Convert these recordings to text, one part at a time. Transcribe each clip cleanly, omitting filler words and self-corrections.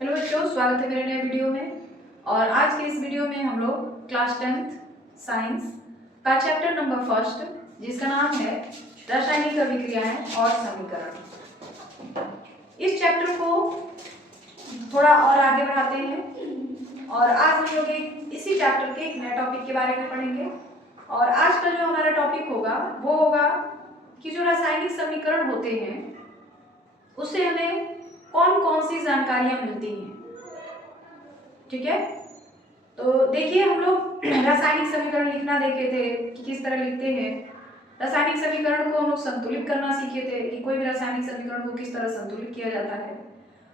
Hello बच्चों, स्वागत है मेरे नए वीडियो में। और आज के इस वीडियो में हम लोग क्लास 10th साइंस का चैप्टर नंबर फर्स्ट, जिसका नाम है रासायनिक अभिक्रियाएं और समीकरण, इस चैप्टर को थोड़ा और आगे बढ़ाते हैं। और आज हम लोग इसी चैप्टर के एक नए टॉपिक के बारे में पढ़ेंगे। और आज का जो हमारा टॉपिक होगा वो होगा कि जो रासायनिक समीकरण होते हैं उससे हमें कौन कौन सी जानकारियां मिलती हैं। ठीक है, तो देखिए हम लोग रासायनिक समीकरण लिखना देखे थे कि किस तरह लिखते हैं। रासायनिक समीकरण को हम लोग संतुलित करना सीखे थे कि कोई भी रासायनिक समीकरण को किस तरह संतुलित किया जाता है।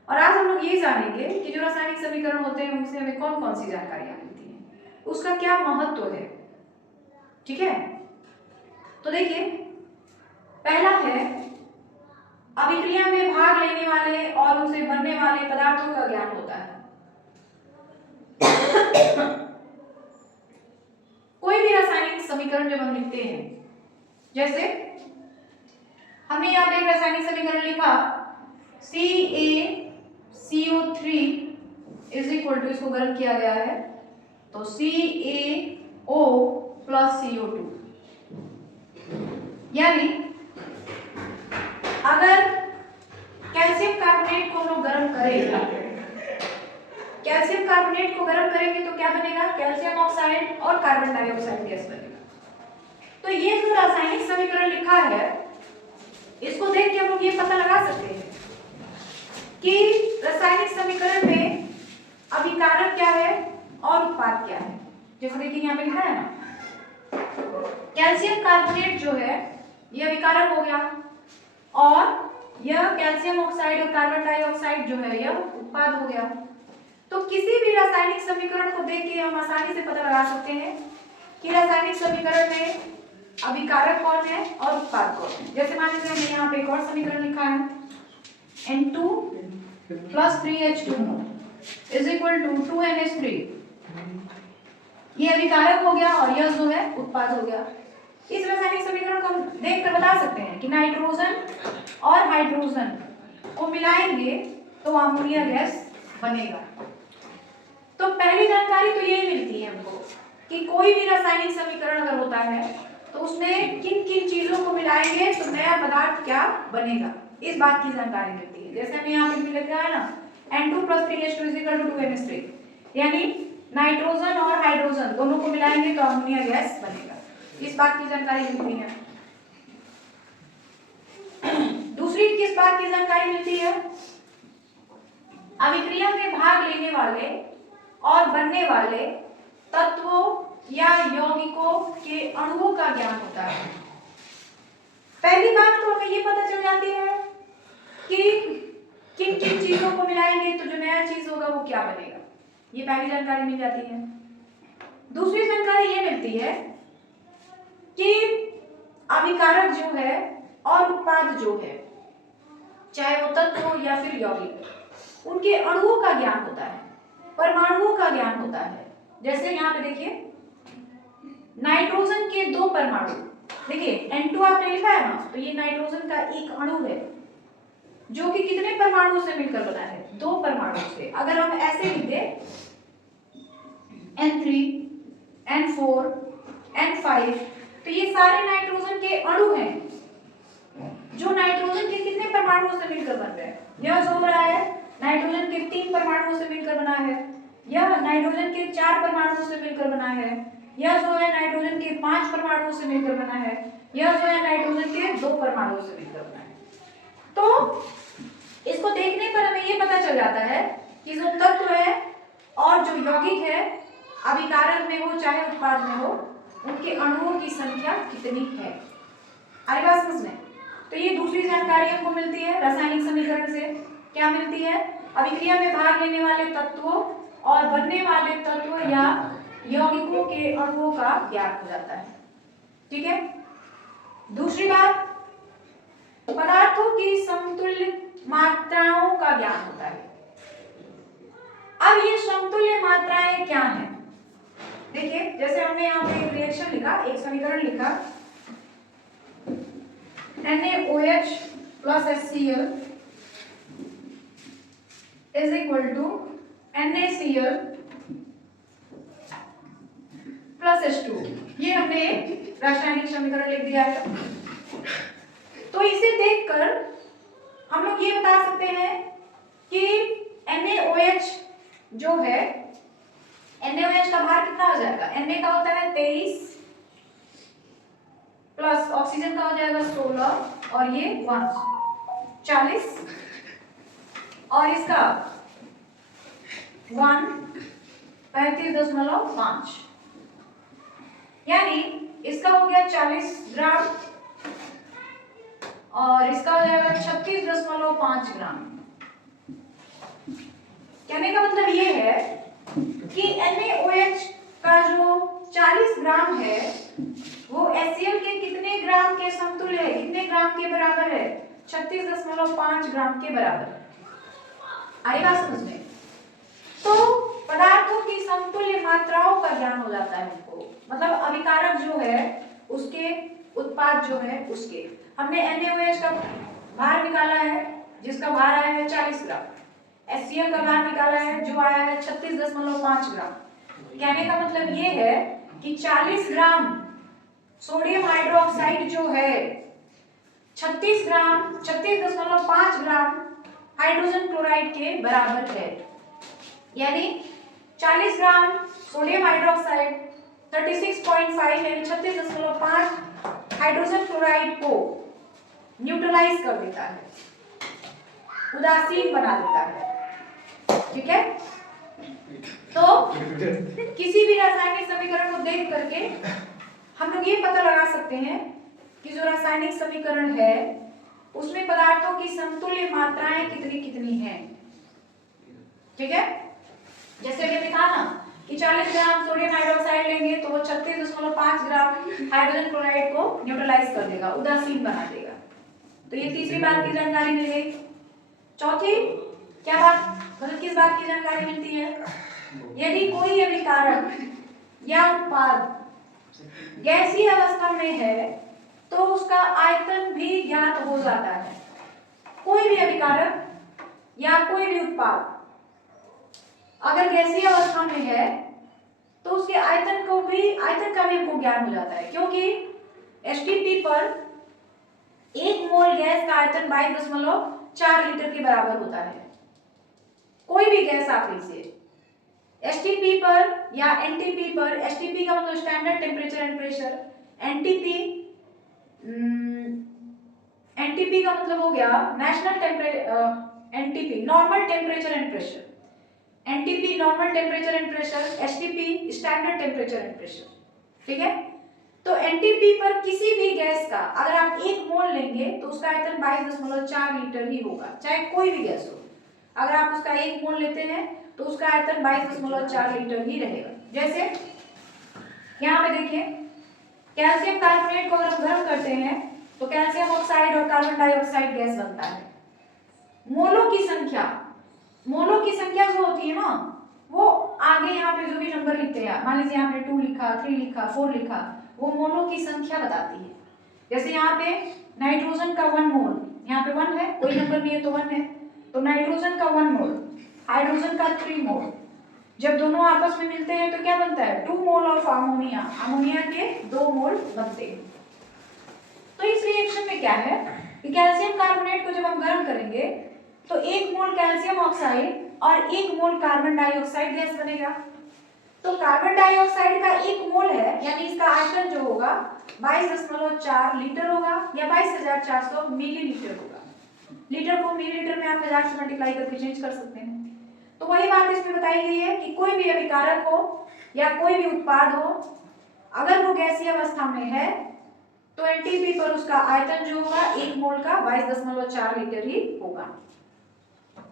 और आज हम लोग ये जानेंगे कि जो रासायनिक समीकरण होते हैं उनसे हमें कौन कौन सी जानकारियां मिलती हैं, उसका क्या महत्व है। ठीक है, तो देखिए पहला है अभिक्रिया में भाग लेने वाले और उनसे बनने वाले पदार्थों का ज्ञान होता है। कोई भी रासायनिक समीकरण जब हम लिखते हैं, जैसे हमने यहाँ पे एक रासायनिक समीकरण लिखा CaCO3 इज इक्वल टू, इसको गर्म किया गया है तो CaO प्लस CO2, यानी अगर कैल्शियम कार्बोनेट को हम लोग गर्म करेंगे, कैल्शियम कार्बोनेट को गर्म करेंगे तो क्या बनेगा, कैल्शियम ऑक्साइड और कार्बन डाइऑक्साइड गैस बनेगा। तो ये जो रासायनिक समीकरण लिखा है इसको देख के हम लोग ये पता लगा सकते हैं कि रासायनिक समीकरण में अभिकारक क्या है और उत्पाद क्या है। जैसे देखिए यहाँ पे लिखा है ना, कैल्शियम कार्बोनेट जो है ये अभिकारक हो गया और यह कैल्शियम ऑक्साइड और कार्बन डाइऑक्साइड जो है यह उत्पाद हो गया। तो किसी भी रासायनिक समीकरण को देख के हम आसानी से पता लगा सकते हैं कि रासायनिक समीकरण में अभिकारक कौन है और उत्पाद कौन है। जैसे मान लीजिए हमने यहाँ पे एक और समीकरण लिखा है N2 plus 3H2 is equal to 2NH3, ये अभिकारक हो गया और यह जो है उत्पाद हो गया। इस रासायनिक समीकरण को हम देखकर बता सकते हैं कि नाइट्रोजन और हाइड्रोजन को मिलाएंगे तो अमोनिया गैस बनेगा। तो पहली जानकारी तो ये मिलती है हमको कि कोई भी रासायनिक समीकरण अगर होता है तो उसमें किन किन चीजों को मिलाएंगे तो नया पदार्थ क्या बनेगा, इस बात की जानकारी मिलती है। जैसे हमें यहाँ पे लिखा है ना N2 plus 3H2 is equal to 2NH3, यानी नाइट्रोजन और हाइड्रोजन दोनों को मिलाएंगे तो अमोनिया गैस बनेगा, इस बात की जानकारी मिलती है। दूसरी किस बात की जानकारी मिलती है, अभिक्रिया में भाग लेने वाले और बनने वाले तत्वों या यौगिकों के अणुओं का ज्ञान होता है। पहली बात तो हमें ये पता चल जाती है कि किन किन चीजों को मिलाएंगे तो जो नया चीज होगा वो क्या बनेगा, ये पहली जानकारी मिल जाती है। दूसरी जानकारी ये मिलती है कि अभिकारक जो है और उत्पाद जो है, चाहे वो तत्व हो या फिर यौगिक, उनके अणुओं का ज्ञान होता है, परमाणुओं का ज्ञान होता है। जैसे यहाँ पे देखिए नाइट्रोजन के दो परमाणु, देखिए N2 आपने लिखा है ना, तो ये नाइट्रोजन का एक अणु है जो कि कितने परमाणुओं से मिलकर बना है, दो परमाणु से। अगर हम ऐसे लिख दें N3 N4 N5 तो ये सारे नाइट्रोजन के अणु हैं जो नाइट्रोजन के कितने परमाणुओं से मिलकर बन रहे हैं। यह जो हो रहा है नाइट्रोजन के 3 परमाणुओं से मिलकर बना है, यह नाइट्रोजन के 4 परमाणुओं से मिलकर बना है, यह जो है नाइट्रोजन के 5 परमाणुओं से मिलकर बना है, यह जो है नाइट्रोजन के 2 परमाणुओं से मिलकर बना है। तो इसको देखने पर हमें ये पता चल जाता है कि जो तत्व है और जो यौगिक है, अभिकारक में हो चाहे उत्पाद में हो, उनके अणुओं की संख्या कितनी है। आई बात समझ में? तो ये दूसरी जानकारी हमको मिलती है रासायनिक समीकरण से। क्या मिलती है, अभिक्रिया में भाग लेने वाले तत्वों और बनने वाले तत्वों या यौगिकों के अणुओं का ज्ञान हो जाता है। ठीक है, दूसरी बात, पदार्थों की समतुल्य मात्राओं का ज्ञान होता है। अब ये समतुल्य मात्राएं क्या हैं, देखिए जैसे हमने यहाँ पे एक रिएक्शन लिखा, एक समीकरण लिखा NaOH plus HCl is equal to NaCl plus H2। ये हमने एक रासायनिक समीकरण लिख दिया है। तो इसे देखकर हम लोग ये बता सकते हैं कि NaOH जो है, NaOH का भार कितना हो जाएगा? Na का होता है 23 प्लस ऑक्सीजन का हो जाएगा 16 और ये 40 और इसका 35.5, यानी इसका हो गया 40 ग्राम और इसका हो जाएगा 36.5 ग्राम। कहने का मतलब ये है कि NaOH का जो 40 ग्राम है वो HCl के कितने ग्राम के समतुल्य है, कितने ग्राम के बराबर है? 36.5 ग्राम के बराबर है। आई बात समझ में? तो पदार्थों की समतुल्य मात्राओं का ज्ञान हो जाता है हमको, मतलब अभिकारक जो है उसके, उत्पाद जो है उसके। हमने NaOH का भार निकाला है जिसका भार आया है 40 ग्राम, HCl का भार निकाला है जो आया है 36.5 ग्राम। कहने का मतलब ये है कि 40 ग्राम सोडियम हाइड्रोक्साइड जो है 36.5 ग्राम हाइड्रोजन क्लोराइड के बराबर है। यानी 40 ग्राम सोडियम हाइड्रोक्साइड 36.5 यानी 36.5 हाइड्रोजन क्लोराइड को न्यूट्रलाइज कर देता है, उदासीन बना देता है। ठीक है, तो किसी भी रासायनिक समीकरण को देख करके हम लोग ये पता लगा सकते हैं कि जो रासायनिक समीकरण है उसमें पदार्थों की समतुल्य मात्राएं कितनी कितनी हैं। ठीक है, जैसे कि कहा ना कि 40 ग्राम सोडियम हाइड्रोक्साइड लेंगे तो वो 36.5 ग्राम हाइड्रोजन क्लोराइड को न्यूट्रलाइज कर देगा, उदासीन बना देगा। तो ये तीसरी बात की जानकारी मिल गई। चौथी क्या बात, मतलब किस बात की जानकारी मिलती है? यदि कोई अभिकारक या उत्पाद गैसीय अवस्था में है तो उसका आयतन भी ज्ञात हो जाता है। कोई भी अभिकारक या कोई भी उत्पाद अगर गैसीय अवस्था में है तो उसके आयतन का भी हमको ज्ञान हो जाता है, क्योंकि एसटीपी पर 1 मोल गैस का आयतन 22.4 लीटर के बराबर होता है। कोई भी गैस आप लीजिए, एसटीपी पर या एनटीपी पर, एसटीपी का मतलब standard temperature and pressure, NTP का मतलब हो गया national temperature, NTP normal temperature and pressure, NTP normal temperature and pressure, STP standard temperature and pressure. ठीक है, तो एनटीपी पर किसी भी गैस का अगर आप 1 मोल लेंगे तो उसका आयतन 22.4 लीटर ही होगा, चाहे कोई भी गैस हो। अगर आप उसका 1 मोल लेते हैं तो उसका आयतन 22.4 लीटर ही रहेगा। जैसे यहाँ पे देखिए, कैल्शियम कार्बोनेट को अगर हम गर्म करते हैं तो कैल्शियम ऑक्साइड और कार्बन डाइऑक्साइड गैस बनता है। मोलों की संख्या जो होती है ना, वो आगे यहाँ पे जो भी नंबर लिखते हैं, मान लीजिए आपने 2 लिखा, 3 लिखा, 4 लिखा, वो मोलों की संख्या बताती है। जैसे यहाँ पे नाइट्रोजन का 1 मोल, यहाँ पे 1 है, कोई नंबर नहीं है तो 1 है, तो नाइट्रोजन का 1 मोल, हाइड्रोजन का 3 मोल, जब दोनों आपस में मिलते हैं तो क्या बनता है? 2 मोल ऑफ अमोनिया, अमोनिया के 2 मोल बनते हैं। तो इस रिएक्शन में क्या है कि कैल्शियम कार्बोनेट को जब हम गर्म करेंगे तो 1 मोल कैल्शियम ऑक्साइड और 1 मोल कार्बन डाइऑक्साइड गैस बनेगा। तो कार्बन डाइऑक्साइड का 1 मोल है, यानी इसका आयतन जो होगा 22.4 लीटर होगा या 22,400 मिलीलीटर होगा। लीटर को मिलीलीटर में आप 1000 से मल्टीप्लाई करके चेंज कर सकते हैं। तो वही बात इसमें बताई गई है कि कोई भी अभिकारक हो या कोई भी उत्पाद हो, अगर वो गैसीय अवस्था में है तो एनटीपी पर उसका आयतन जो होगा 1 मोल का 22.4 लीटर ही होगा।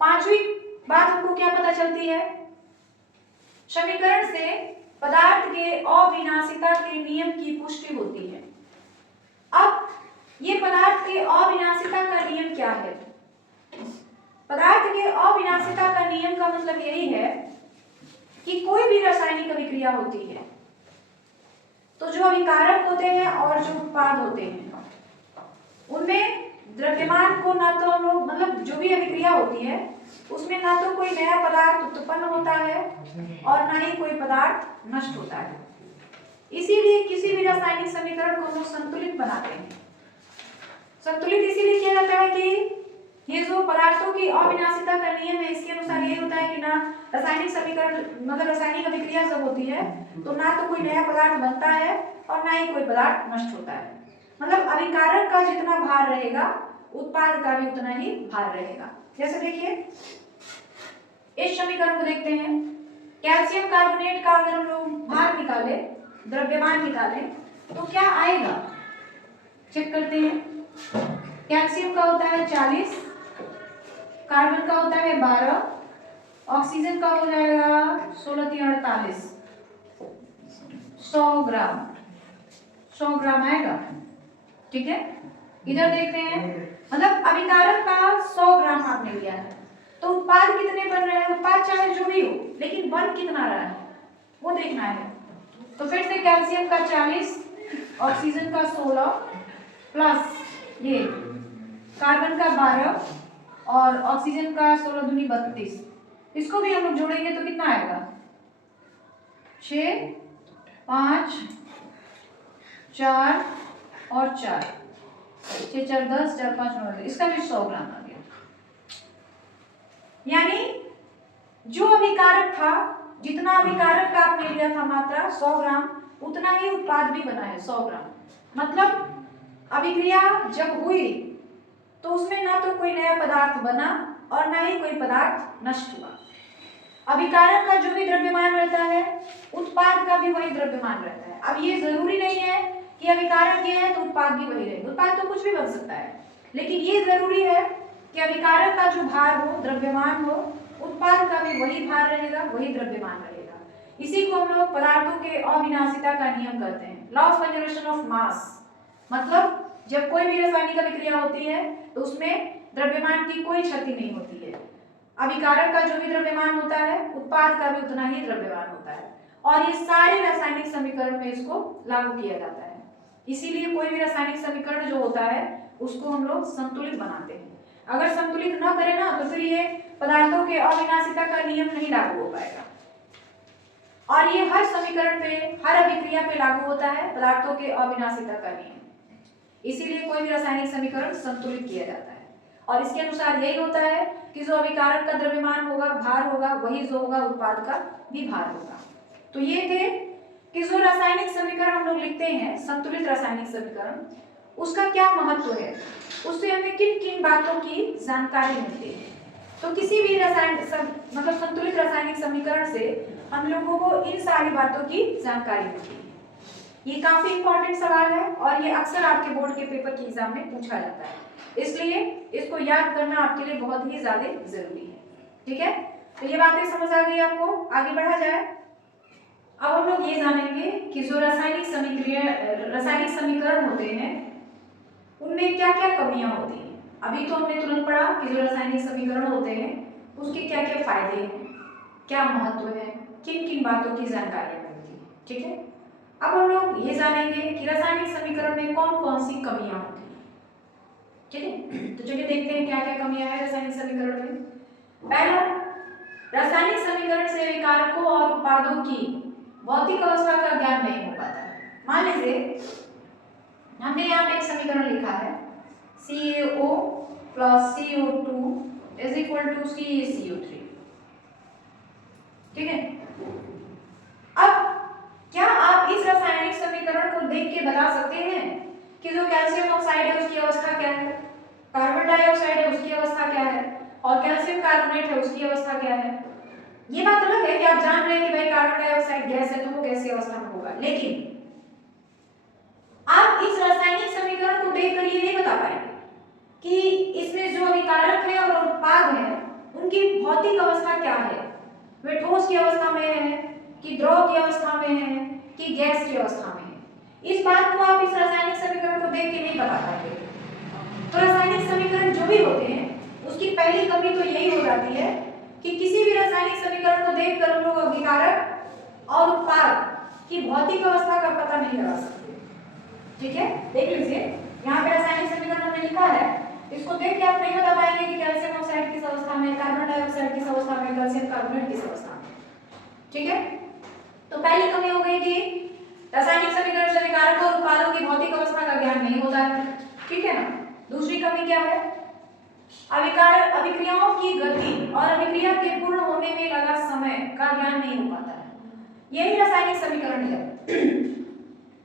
पांचवी बात हमको क्या पता चलती है? समीकरण से पदार्थ के अविनाशिता के नियम की पुष्टि होती है। अब ये पदार्थ के अविनाशिता का नियम क्या है? पदार्थ के अविनाशिता का नियम का मतलब यही है कि कोई भी रासायनिक अभिक्रिया होती है तो जो अभिकारक होते हैं और जो उत्पाद होते हैं उनमें द्रव्यमान को ना तो हम लोग मतलब जो भी अभिक्रिया होती है उसमें ना तो कोई नया पदार्थ उत्पन्न होता है और ना ही कोई पदार्थ नष्ट होता है। इसीलिए किसी भी रासायनिक समीकरण को हम लोग संतुलित बनाते हैं। संतुलित इसीलिए किया जाता है कि ये जो पदार्थों की अविनाशिता का नियम है इसके अनुसार ये होता है कि ना रासायनिक समीकरण मतलब रासायनिक अभिक्रिया जब होती है तो ना तो कोई नया पदार्थ बनता है और ना ही कोई पदार्थ नष्ट होता है। मतलब अभिकारक का जितना भार रहेगा उत्पाद का भी उतना ही भार रहेगा। जैसे देखिए इस समीकरण को देखते हैं, कैल्शियम कार्बोनेट का अगर हम लोग भार निकाले द्रव्यमान निकालें तो क्या आएगा चेक करते हैं। कैल्शियम का होता है 40, कार्बन का होता है 12, ऑक्सीजन का हो जाएगा 16 × 48, 100 ग्राम, 100 ग्राम आएगा। ठीक है, इधर देखते हैं मतलब अभिकारक का 100 ग्राम आपने लिया है तो उत्पाद कितने बन रहे हैं, उत्पाद चाहे जो भी हो लेकिन बन कितना रहा है वो देखना है। तो फिर से कैल्शियम का 40, ऑक्सीजन का 16 प्लस ये कार्बन का 12 और ऑक्सीजन का 16 दूनी 32, इसको भी हम लोग जोड़ेंगे तो कितना आएगा 6, 5, 4 और 4, 6, 4, 10, 4, 5, 9, इसका भी 100 ग्राम आ गया। यानी जो अभिकारक था जितना अभिकारक का आपने लिया था मात्रा 100 ग्राम उतना ही उत्पाद भी बना है 100 ग्राम। मतलब अभिक्रिया जब हुई तो उसमें ना तो कोई नया पदार्थ बना और ना ही कोई पदार्थ नष्ट हुआ। अभिकारक का जो भी द्रव्यमान रहता है उत्पाद का भी वही द्रव्यमान रहता है। अब ये जरूरी नहीं है कि अभिकारक ये है तो उत्पाद भी वही रहे, उत्पाद तो कुछ भी बन सकता है, लेकिन ये जरूरी है कि अभिकारक का जो भार हो द्रव्यमान हो उत्पाद का भी वही भार रहेगा वही द्रव्यमान रहेगा। इसी को हम लोग पदार्थों के अविनाशिता का नियम कहते हैं, law of conservation of mass. मतलब जब कोई भी रासायनिक अभिक्रिया होती है तो उसमें द्रव्यमान की कोई क्षति नहीं होती है। अभिकारक का जो भी द्रव्यमान होता है उत्पाद का भी उतना ही द्रव्यमान होता है और ये सारे रासायनिक समीकरण में इसको लागू किया जाता है। इसीलिए कोई भी रासायनिक समीकरण जो होता है उसको हम लोग संतुलित बनाते हैं। अगर संतुलित न करें ना तो फिर ये पदार्थों के अविनाशिता का नियम नहीं लागू हो पाएगा और ये हर समीकरण पे हर अभिक्रिया पे लागू होता है पदार्थों के अविनाशिता का नियम। इसीलिए कोई भी रासायनिक समीकरण संतुलित किया जाता है और इसके अनुसार यही होता है कि जो अभिकारक का द्रव्यमान होगा भार होगा वही जो होगा उत्पाद का भी भार होगा। तो ये थे कि जो रासायनिक समीकरण हम लोग लिखते हैं संतुलित रासायनिक समीकरण उसका क्या महत्व है, उससे हमें किन किन बातों की जानकारी मिलती है। तो किसी भी मतलब संतुलित रासायनिक समीकरण से हम लोगों को इन सारी बातों की जानकारी मिलती है। ये काफी इंपॉर्टेंट सवाल है और ये अक्सर आपके बोर्ड के पेपर के एग्जाम में पूछा जाता है, इसलिए इसको याद करना आपके लिए बहुत ही ज्यादा जरूरी है। ठीक है, तो ये बातें समझ आ गई आपको, आगे बढ़ा जाए। अब हम लोग ये जानेंगे कि जो रासायनिक समीकरण होते हैं उनमें क्या क्या कमियां होती हैं। अभी तो हमने तुरंत पढ़ा कि जो रासायनिक समीकरण होते हैं उसके क्या क्या फायदे हैं, क्या महत्व है, किन किन बातों की जानकारी मिलती है। ठीक है, अब हम लोग ये जानेंगे कि रासायनिक समीकरण में कौन कौन सी कमियां होती हैं। ठीक है, तो चलिए देखते हैं क्या क्या कमियां हैं रासायनिक समीकरण में। पहला, रासायनिक समीकरण से अभिकारकों और उत्पादों की भौतिक अवस्था का ज्ञान नहीं हो पाता है। मान लीजिए हमने यहाँ पे एक समीकरण लिखा है CaO + CO2 = CaCO3। ठीक है, अब क्या आप इस रासायनिक समीकरण को देख के बता सकते हैं कि जो कैल्शियम ऑक्साइड है उसकी अवस्था क्या है, कार्बन डाइऑक्साइड है उसकी अवस्था क्या है और कैल्शियम कार्बोनेट है उसकी अवस्था क्या है। ये बात अलग है कि आप जान रहे हैं कि भाई कार्बन डाइऑक्साइड गैस है तो वो गैस की अवस्था में होगा, लेकिन आप इस रासायनिक समीकरण को देखकर ये नहीं बता पाएंगे कि इसमें जो अभिकारक है और उत्पाद है उनकी भौतिक अवस्था क्या है, वे ठोस की अवस्था में है कि द्रव की अवस्था में है कि गैस की अवस्था में है। इस बात को आप इस रासायनिक समीकरण को देख के नहीं बता पाएंगे। तो रासायनिक समीकरण जो भी होते हैं उसकी पहली कमी तो यही हो जाती है कि किसी भी रासायनिक समीकरण को देखकर हम लोग अभिकारक और उत्पाद की भौतिक अवस्था का पता नहीं लगा सकते। ठीक है, देख लीजिए यहाँ पे रासायनिक समीकरण हमने लिखा है इसको देख के आप नहीं बता पाएंगे कि कैल्शियम ऑक्साइड किस अवस्था में, कार्बन डाइऑक्साइड किस अवस्था में, कैल्शियम कार्बोनेट किस अवस्था में। ठीक है, तो पहली कमी हो गई कि रासायनिक समीकरण से विकारक और उत्पादों की भौतिक अवस्था का ज्ञान नहीं होता है। ठीक है ना। दूसरी कमी क्या है, अभिक्रियाओं की गति और अभिक्रिया के पूर्ण होने में लगा समय का ज्ञान नहीं हो पाता है। यही रासायनिक समीकरण है।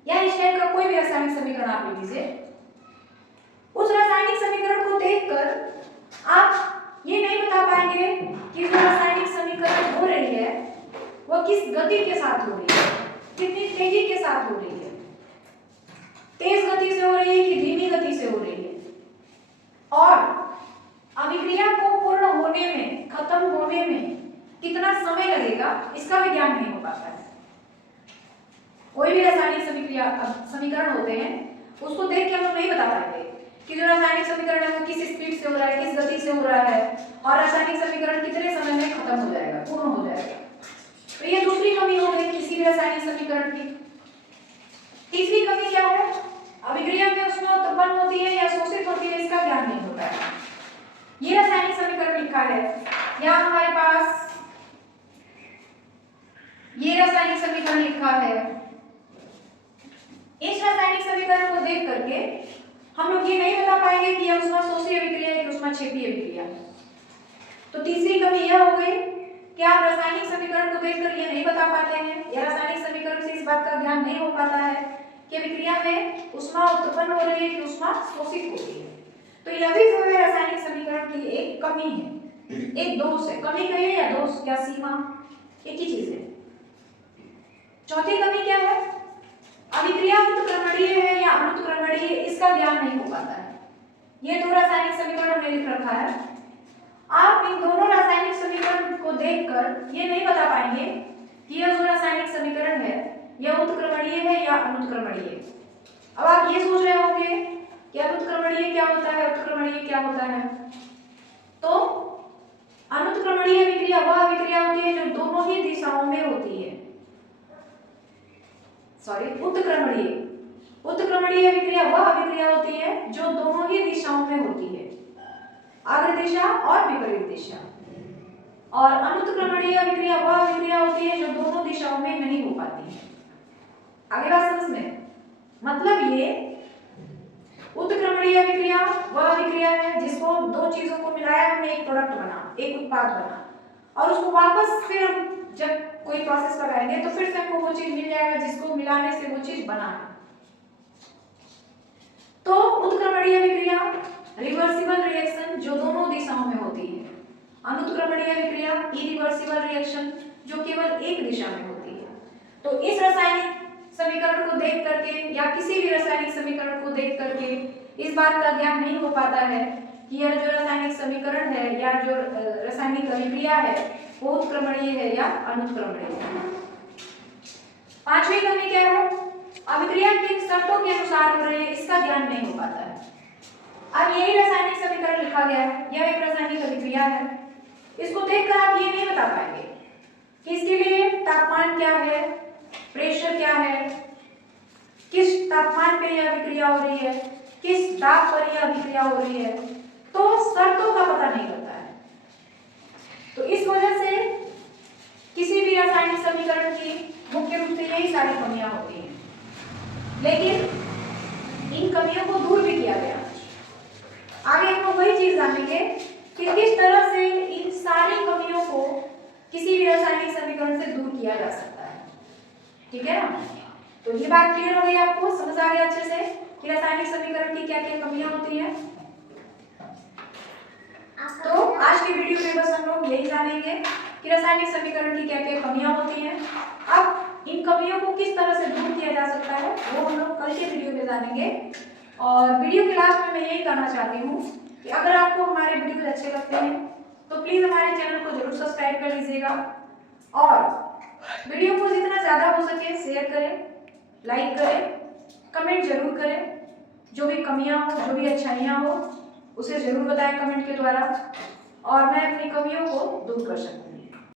या इस टाइप का कोई भी रासायनिक समीकरण आप ले लीजिए, उस रासायनिक समीकरण को देखकर आप ये नहीं बता पाएंगे कि जो रासायनिक समीकरण हो रही है वो किस गति के साथ हो रही है, कितनी तेजी के साथ हो रही है, तेज गति से हो रही है कि धीमी गति से हो रही है, और अभिक्रिया को पूर्ण होने में, खत्म होने में कितना समय लगेगा, इसका भी ज्ञान नहीं हो पाता है। कोई भी रासायनिक समीकरण होते हैं, उसको देख के हम लोग नहीं बता पाएंगे कि जो रासायनिक समीकरण है वो किस स्पीड से हो रहा है, किस गति से हो रहा है, और रासायनिक समीकरण कितने समय में खत्म हो जाएगा, पूर्ण हो जाएगा। तो ये दूसरी कमी हो गई किसी भी रासायनिक समीकरण की। तीसरी कमी क्या है, अभिक्रिया में ऊष्मा उत्पन्न होती है या शोषित होती है, इसका ज्ञान नहीं होता है। ये रासायनिक समीकरण लिखा है, यहाँ हमारे पास ये रासायनिक समीकरण लिखा है। इस रासायनिक समीकरण को देख करके हम लोग ये नहीं बता पाएंगे कि यह ऊष्मा शोषी अभिक्रिया है कि ऊष्मा क्षेपी अभिक्रिया है। तो तीसरी कमी यह हो गई कि आप रासायनिक समीकरण को देखकर ये नहीं बता पाते हैं, या रासायनिक समीकरण से इस बात का ज्ञान नहीं हो पाता है कि अभिक्रिया में ऊष्मा उत्पन्न हो रही है कि ऊष्मा शोषित हो रही है। तो यह भी जो है रासायनिक समीकरण की एक कमी है, एक दोष है। कमी कहिए या दोष या सीमा, एक ही चीज है। चौथी कमी क्या है, अभिक्रिया उत्क्रमणीय है या अनुत्क्रमणीय है, इसका ज्ञान नहीं हो पाता है। ये दो रासायनिक समीकरण हमने लिख रखा है। आप इन दोनों रासायनिक समीकरण को देखकर ये नहीं बता पाएंगे कि यह जो रासायनिक समीकरण है यह उत्क्रमणीय है या अनुत्क्रमणीय है। अब आप ये सोच रहे होंगे कि अनुत्क्रमणीय क्या होता है, उत्क्रमणीय क्या होता है। तो अनुत्क्रमणीय अभिक्रिया वह अभिक्रिया होती है जो दोनों ही दिशाओं में होती है। उत्क्रमणीय अभिक्रिया वह अभिक्रिया होती है जो दोनों ही दिशाओं में होती है, अग्र दिशा और विपरीत दिशा। और अनुत्क्रमणीय अभिक्रिया वह अभिक्रिया होती है जो दोनों दिशाओं में नहीं हो पाती है। आगे बात समझ में, मतलब ये उत्क्रमणीय अभिक्रिया वह अभिक्रिया है जिसको दो चीजों को मिलाया हमने, एक प्रोडक्ट बना, एक उत्पाद बना, और उसको वापस फिर हम जब कोई प्रोसेस लगाएंगे तो फिर से हमको वो चीज मिल जाएगा जिसको मिलाने से वो चीज बना है। तो उत्क्रमणीय अभिक्रिया रिवर्सिबल रिएक्शन जो दोनों दिशाओं में होती है, अनुत्क्रमणीय अभिक्रिया इरिवर्सिबल रिएक्शन जो केवल एक दिशा में होती है। तो इस रासायनिक समीकरण को देख करके या किसी भी रासायनिक समीकरण को देख करके इस बात का ज्ञान नहीं हो पाता है कि यह जो रासायनिक समीकरण है या जो रासायनिक अभिक्रिया है वो उत्क्रमणीय है या अनुत्क्रमणीय है। पांचवी कमी क्या है, अभिक्रिया किन शर्तों के अनुसार हो रही है, इसका ज्ञान नहीं हो पाता है। अब यही रासायनिक समीकरण लिखा गया है, यह एक रासायनिक अभिक्रिया है। इसको देखकर आप ये नहीं बता पाएंगे कि इसके लिए तापमान क्या है, प्रेशर क्या है, किस तापमान पे यह अभिक्रिया हो रही है, किस दाब पर यह अभिक्रिया हो रही है, तो शर्तों का पता नहीं लगता है। तो इस वजह से किसी भी रासायनिक समीकरण की मुख्य रूप से यही सारी कमियां होती हैं, लेकिन इन कमियों को दूर भी किया गया। आगे हम लोग वही चीज जानेंगे कि किस तरह से इन सारी कमियों को किसी भी रासायनिक समीकरण से दूर किया जा सकता है। ठीक है ना। तो ये बात क्लियर हो गई, आपको समझ आ गया अच्छे से कि रासायनिक समीकरण की क्या क्या कमियां होती हैं। तो आज की वीडियो में बस हम लोग यही जानेंगे कि रासायनिक समीकरण की क्या क्या कमियां होती हैं। अब इन कमियों को किस तरह से दूर किया जा सकता है वो हम लोग कल के वीडियो में जानेंगे। और वीडियो के लास्ट में मैं यही कहना चाहती हूँ कि अगर आपको हमारे वीडियो अच्छे लगते हैं तो प्लीज हमारे चैनल को जरूर सब्सक्राइब कर लीजिएगा, और वीडियो को जितना ज्यादा हो सके शेयर करें, लाइक करें, कमेंट जरूर करें। जो भी कमियां हो, जो भी अच्छाइयां हो उसे जरूर बताएं कमेंट के द्वारा, और मैं अपनी कमियों को दूर कर सकती हूँ।